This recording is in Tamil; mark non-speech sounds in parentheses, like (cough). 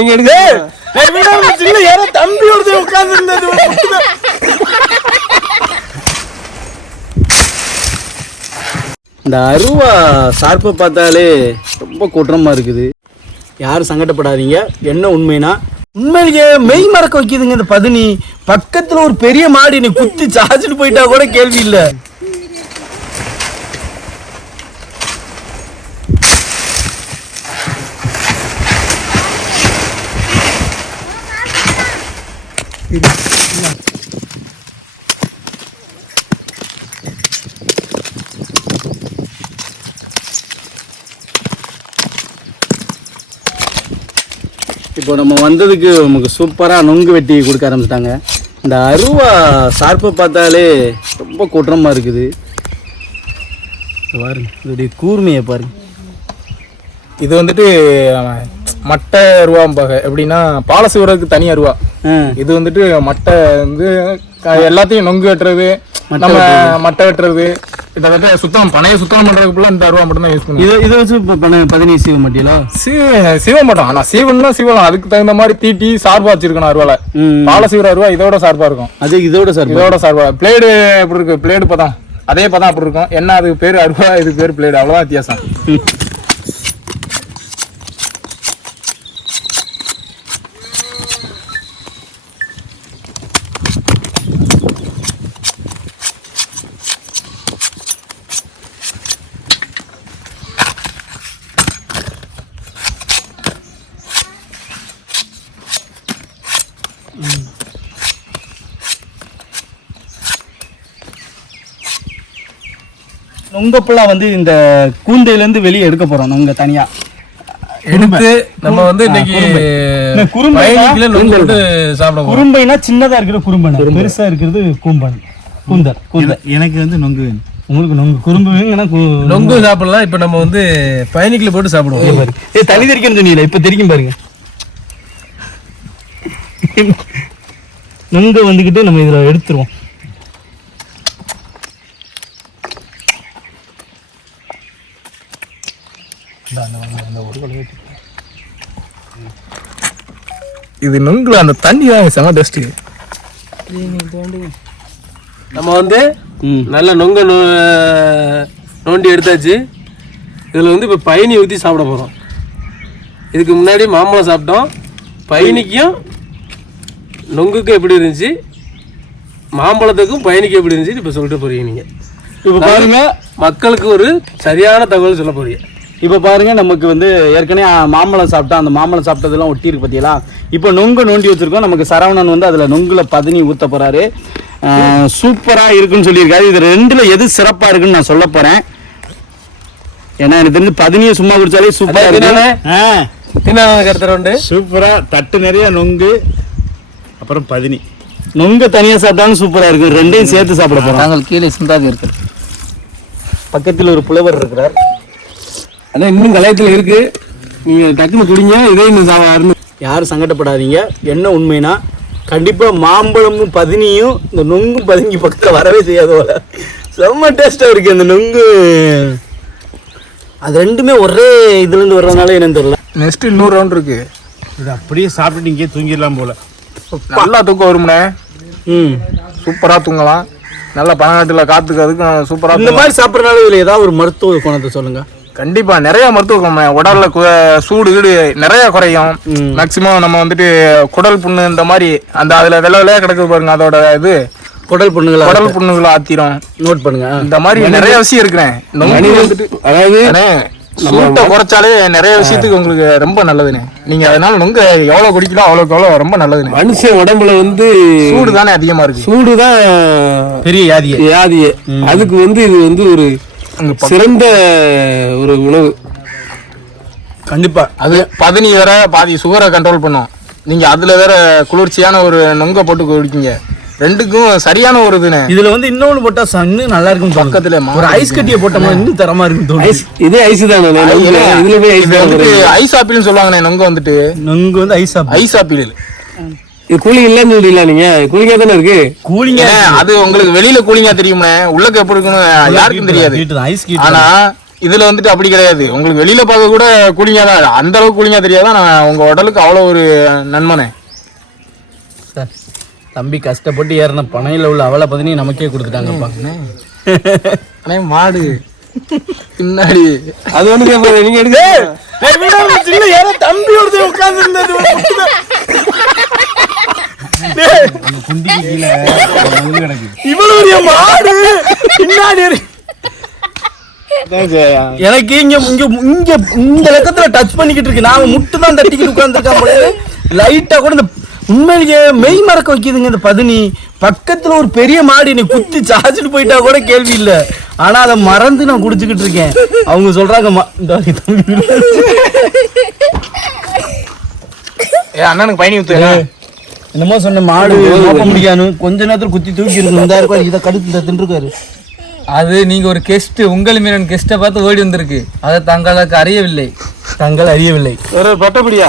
நீங்க எடுங்க. சின்ன யாரோ தம்பி ஒருத்தர் உட்கார்ந்து இருந்தது இந்த அருவா சார்பை பார்த்தாலே ரொம்ப குற்றமா இருக்குது. யாரும் சங்கடப்படாதீங்க. என்ன உண்மைனா உண்மையிலேயே மெய் மறக்க வைக்குதுங்க இந்த பதினி. பக்கத்துல ஒரு பெரிய மாடி நீ குத்தி சார்ஜிட்டு போயிட்டா கூட கேள்வி இல்ல. இப்போ நம்ம வந்ததுக்கு நமக்கு சூப்பராக நொங்கு வெட்டி கொடுக்க ஆரம்பிச்சிட்டாங்க. இந்த அருவா சார்பை பார்த்தாலே ரொம்ப குற்றமாக இருக்குது. பாருங்க இதோடைய கூர்மையை பாருங்க. இது வந்துட்டு மட்டை அருவாம்பாங்க எப்படின்னா பால தனி அருவா. இது வந்துட்டு மட்டை வந்து எல்லாத்தையும் நொங்கு வெட்டுறது நம்ம மட்டை வெட்டுறது கிட்டத்தட்ட சுத்தம் பனைய சுத்தம் பண்றதுக்கு ஃபுல்லா இந்த அருவா மட்டும் தான் யூஸ் பண்ணுவோம். இதை இதை வச்சு இப்போ பண்ண பதினேழு சீவ மாட்டியலா? சீவ சீவ மாட்டோம். ஆனா சீவன் தான் சீவலாம். அதுக்கு தகுந்த மாதிரி தீட்டி சார்பா வச்சிருக்கணும் அருவால. பால சீவர அருவா இதோட சார்பா இருக்கும். அது இதோட சார் இதோட சார்பா. பிளேடு எப்படி இருக்கு? பிளேடு பதம் அதே பதம் அப்படி இருக்கும். என்ன அது பேர் அருவா இது பேர் பிளேடு. அவ்வளவுதான் வித்தியாசம். (laughs) நொங்கப்பெல்லாம் வந்து இந்த கூந்தையிலேருந்து வெளியே எடுக்க போகிறோம் நொங்க தனியாக எடுத்து நம்ம வந்து இன்னைக்கு குறும்பை. பயணிக்கல நொங்கு போட்டு சாப்பிட போறோம். குறும்பைனா சின்னதாக இருக்கிற குறும்பனை பெருசாக இருக்கிறது கூம்பன். கூந்தல் கூந்தல். எனக்கு வந்து நொங்கு வேணும். உங்களுக்கு நொங்கு குறும்பு வேங்கன்னா கு- நொங்கு சாப்பிடலாம் இப்ப நம்ம வந்து பயணிக்கல போட்டு சாப்பிடுவோம். பாரு. ஏய் தனி தெரிக்கணும்னு சொன்னீங்களே இப்போ தெரிக்கும் பாருங்க. நுங்க வந்துக்கிட்டு நம்ம இதில் எடுத்துருவோம். இது நொங்குல அந்த தண்ணி தான் செம டஸ்ட் நம்ம வந்து நல்ல நொங்க நோ- நோண்டி எடுத்தாச்சு. இதில் வந்து இப்போ பயணி ஊற்றி சாப்பிட போகிறோம் இதுக்கு முன்னாடி மாம்பழம் சாப்பிட்டோம். பயணிக்கும் நொங்குக்கும் எப்படி இருந்துச்சு? மாம்பழத்துக்கும் பயணிக்கும் எப்படி இருந்துச்சு இப்போ சொல்லிட்டு போறீங்க நீங்கள் இப்போ பாருங்க. மக்களுக்கு ஒரு சரியான தகவல் சொல்ல போறீங்க. இப்போ பாருங்க நமக்கு வந்து ஏற்கனவே மாம்பழம் சாப்பிட்டா அந்த மாம்பழம் சாப்பிட்டதெல்லாம் ஒட்டி இருக்கு பார்த்தீங்களா இப்போ நொங்கு நோண்டி வச்சிருக்கோம். நமக்கு சரவணன் வந்து அதில் நொங்குல பதினி ஊத்த போறாரு. சூப்பராக இருக்குன்னு சொல்லியிருக்காரு. இது ரெண்டுல எது சிறப்பாக இருக்குன்னு நான் சொல்ல போறேன். ஏன்னா எனக்கு தெரிஞ்சு பதினியை சும்மா குடிச்சாலே சூப்பராக இருக்கு. ஆ. தின்னான கருத்தர் உண்டு சூப்பரா. தட்டு நிறைய நொங்கு அப்புறம் பதினி. நொங்க தனியாக சாப்பிட்டாலும் சூப்பராக இருக்கும். ரெண்டையும் சேர்த்து சாப்பிட போகிறோம் நாங்கள் கீழே சிந்தாது இருக்கு பக்கத்தில் ஒரு புலவர் இருக்கிறார். அதான் இன்னும் கலையத்தில் இருக்கு. நீங்கள் டக்குன்னு குடிங்க இதே இன்னும் யாரும் சங்கடப்படாதீங்க. என்ன உண்மைனா கண்டிப்பா மாம்பழமும் பதினியும் இந்த நொங்கும் பதுங்கி பக்கத்துல வரவே செய்யாது போல. செம்ம டேஸ்டா இருக்கு அந்த நொங்கு. அது ரெண்டுமே ஒரே இதுல இருந்து வர்றதுனால என்னன்னு தெரியல. நெக்ஸ்ட் இன்னொரு ரவுண்ட் இருக்கு. இது அப்படியே சாப்பிட்டுட்டு இங்கே தூங்கிடலாம் போல. நல்லா தூக்கம் வரும்னே ம். சூப்பரா தூங்கலாம். நல்ல பனங்காட்டுல காத்துக்கு அதுக்கும் சூப்பரா இந்த மாதிரி சாப்பிட்றதுனால இதுல ஏதாவது ஒரு மருத்துவ குணத்தை சொல்லுங்க. கண்டிப்பா நிறைய மருத்துவ குணம் உடல்ல சூடு கீடு நிறைய குறையும். மேக்சிமம் நம்ம வந்துட்டு குடல் புண்ணு இந்த மாதிரி அந்த அதுல வெள்ளை வெள்ளையா கிடக்குது பாருங்க அதோட இது. குடல் புண்ணுங்களா குடல் புண்ணுகளை ஆத்திரும். நோட் பண்ணுங்க. இந்த மாதிரி நிறைய விஷயம் இருக்கிறேன் அதாவது சூட்டை குறைச்சாலே நிறைய விஷயத்துக்கு உங்களுக்கு ரொம்ப நல்லதுண்ணே. நீங்க அதனால நொங்க எவ்வளவு குடிக்கலாம் அவ்வளவுக்கு எவ்வளவு ரொம்ப நல்லதுண்ணே. மனுஷன் உடம்புல வந்து சூடு தானே அதிகமா இருக்கு. சூடு தான் பெரிய வியாதியே. வியாதியே. அதுக்கு வந்து இது வந்து ஒரு சிறந்த ஒரு உணவு. கண்டிப்பா. அது பதினி வேற பாதி சுகரை கண்ட்ரோல் பண்ணும். நீங்க அதுல வேற குளிர்ச்சியான ஒரு நொங்க போட்டு குடிக்கீங்க. ரெண்டுக்கும் சரியான ஒரு இதுண்ணே இதுல வந்து இன்னொன்னு போட்டா ச- இன்னும் நல்லா இருக்கும் பக்கத்துல ஒரு ஐஸ் கட்டியை போட்டோம்னா இன்னும் தரமா இருக்கும் ஐஸ் இதே ஐஸ் தானே இதுல போய் ஐஸ் ஐஸ் ஆப்பிள்னு சொல்லுவாங்கண்ணே நொங்க வந்துட்டு. நொங்கு வந்து ஐஸ் சாப்பிடும் ஐஸ் ஆப்பிள் கூலிங் இல்லைன்னு சொல்றீங்களா நீங்க? கூலிங்கா தானே இருக்கு? கூலிங்க அது உங்களுக்கு வெளியில கூலிங்கா தெரியுமே உள்ளக்க எப்படி இருக்குன்னு யாருக்கும் தெரியாது. ஐஸ் கீட் ஆனா இதுல வந்துட்டு அப்படி கிடையாது. உங்களுக்கு வெளியில பார்க்க கூட கூலிங்கா தான் அந்த அளவுக்கு கூலிங்கா தெரியாதான் நான் உங்க உடலுக்கு அவ்வளவு ஒரு நன்மனே தம்பி கஷ்டப்பட்டு ஏறின பனையில உள்ள அவளை பதினி நமக்கே கொடுத்துட்டாங்கப்பா. மாடு. பின்னாடி. அது வந்து நீங்க எடுக்க தம்பி ஒருத்தர் உட்கார்ந்து இருந்தது இவ்வளவு பெரிய மாடு! பின்னாடி இருக்கு. எனக்கு இங்க இங்க இங்க இந்த லக்கத்துல டச் பண்ணிக்கிட்டு இருக்கு. நான் முட்டு தான் தட்டிக்கிட்டு உட்கார்ந்துருக்கேன் லைட்டா கூட இந்த உண்மையிலேயே மெய் மறக்க வைக்குதுங்க இந்த பதினி. பக்கத்துல ஒரு பெரிய மாடு நீ குத்தி சாச்சிட்டு போயிட்டா கூட கேள்வி இல்ல. ஆனா அதை மறந்து நான் குடிச்சுக்கிட்டு இருக்கேன். அவங்க சொல்றாங்க அண்ணனுக்கு பயணி ஊத்து என்னமோ சொன்ன மாடு நோக்க முடியாது கொஞ்ச நேரத்துல குத்தி தூக்கி இருக்கு இந்த இருக்காரு இதை கடுத்து தின்றுருக்காரு. அது நீங்க ஒரு கெஸ்ட் உங்கள் மீனன் கெஸ்ட்டை பார்த்து ஓடி வந்திருக்கு. அதை தங்களுக்கு அறியவில்லை. தங்கள் அறியவில்லை. ஒரு பட்டப்படியா